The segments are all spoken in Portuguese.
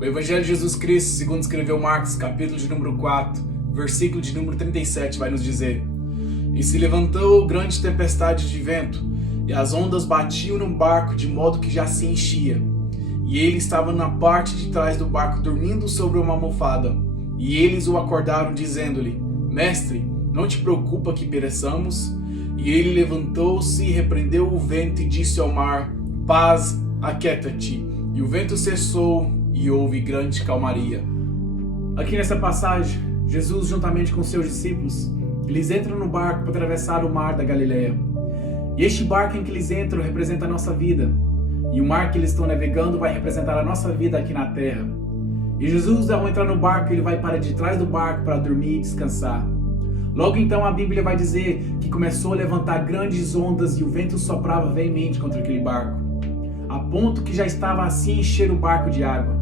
O Evangelho de Jesus Cristo, segundo escreveu Marcos, capítulo de número 4, versículo de número 37, vai nos dizer: E se levantou grande tempestade de vento, e as ondas batiam no barco de modo que já se enchia. E ele estava na parte de trás do barco dormindo sobre uma almofada. E eles o acordaram dizendo-lhe: Mestre, não te preocupa que pereçamos? E ele levantou-se e repreendeu o vento e disse ao mar: Paz, aquieta-te. E o vento cessou e houve grande calmaria. Aqui nessa passagem, Jesus, juntamente com seus discípulos, eles entram no barco para atravessar o mar da Galileia. E este barco em que eles entram representa a nossa vida. E o mar que eles estão navegando vai representar a nossa vida aqui na terra. E Jesus, ao entrar no barco, ele vai para de trás do barco para dormir e descansar. Logo então a Bíblia vai dizer que começou a levantar grandes ondas e o vento soprava veemente contra aquele barco, a ponto que já estava a se encher o barco de água.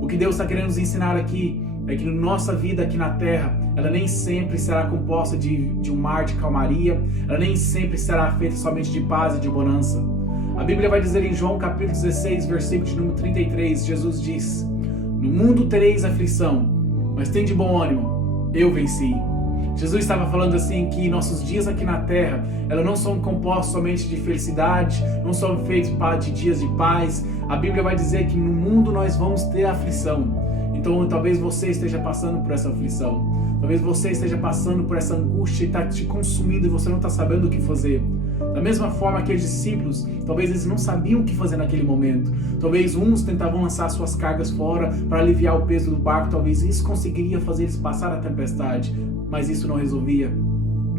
O que Deus está querendo nos ensinar aqui é que nossa vida aqui na terra, ela nem sempre será composta de um mar de calmaria, ela nem sempre será feita somente de paz e de bonança. A Bíblia vai dizer em João capítulo 16, versículo de número 33, Jesus diz: No mundo tereis aflição, mas tende bom ânimo, eu venci. Jesus estava falando assim que nossos dias aqui na terra, elas não são compostos somente de felicidade, não são feitos de dias de paz. A Bíblia vai dizer que no mundo nós vamos ter aflição. Então talvez você esteja passando por essa aflição. Talvez você esteja passando por essa angústia e está te consumindo e você não está sabendo o que fazer. Da mesma forma que os discípulos, talvez eles não sabiam o que fazer naquele momento. Talvez uns tentavam lançar suas cargas fora para aliviar o peso do barco. Talvez isso conseguiria fazer eles passar a tempestade, mas isso não resolvia.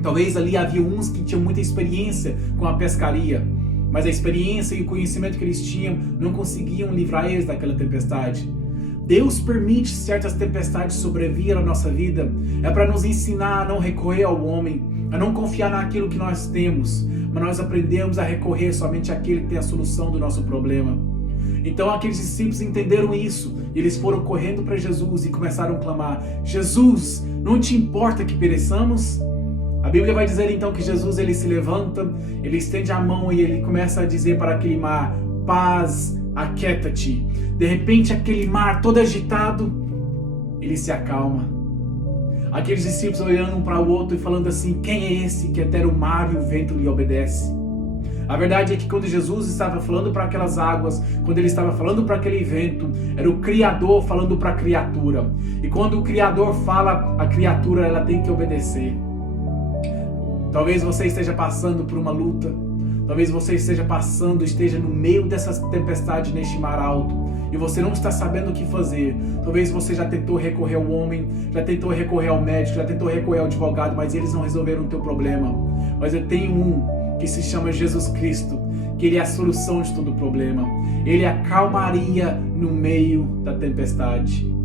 Talvez ali havia uns que tinham muita experiência com a pescaria, mas a experiência e o conhecimento que eles tinham não conseguiam livrar eles daquela tempestade. Deus permite certas tempestades sobrevir na nossa vida, é para nos ensinar a não recorrer ao homem, a não confiar naquilo que nós temos, mas nós aprendemos a recorrer somente àquele que tem a solução do nosso problema. Então aqueles discípulos entenderam isso, e eles foram correndo para Jesus e começaram a clamar: Jesus, não te importa que pereçamos? A Bíblia vai dizer então que Jesus, ele se levanta, ele estende a mão e ele começa a dizer para aquele mar: Paz, aquieta-te. De repente aquele mar todo agitado, ele se acalma. Aqueles discípulos olhando um para o outro e falando assim: quem é esse que até o mar e o vento lhe obedece? A verdade é que quando Jesus estava falando para aquelas águas, quando ele estava falando para aquele vento, era o Criador falando para a criatura. E quando o Criador fala, a criatura ela tem que obedecer. Talvez você esteja passando por uma luta. Talvez você esteja no meio dessa tempestade neste mar alto e você não está sabendo o que fazer. Talvez você já tentou recorrer ao homem, já tentou recorrer ao médico, já tentou recorrer ao advogado, mas eles não resolveram o teu problema. Mas eu tenho um que se chama Jesus Cristo, que ele é a solução de todo problema. Ele é a calmaria no meio da tempestade.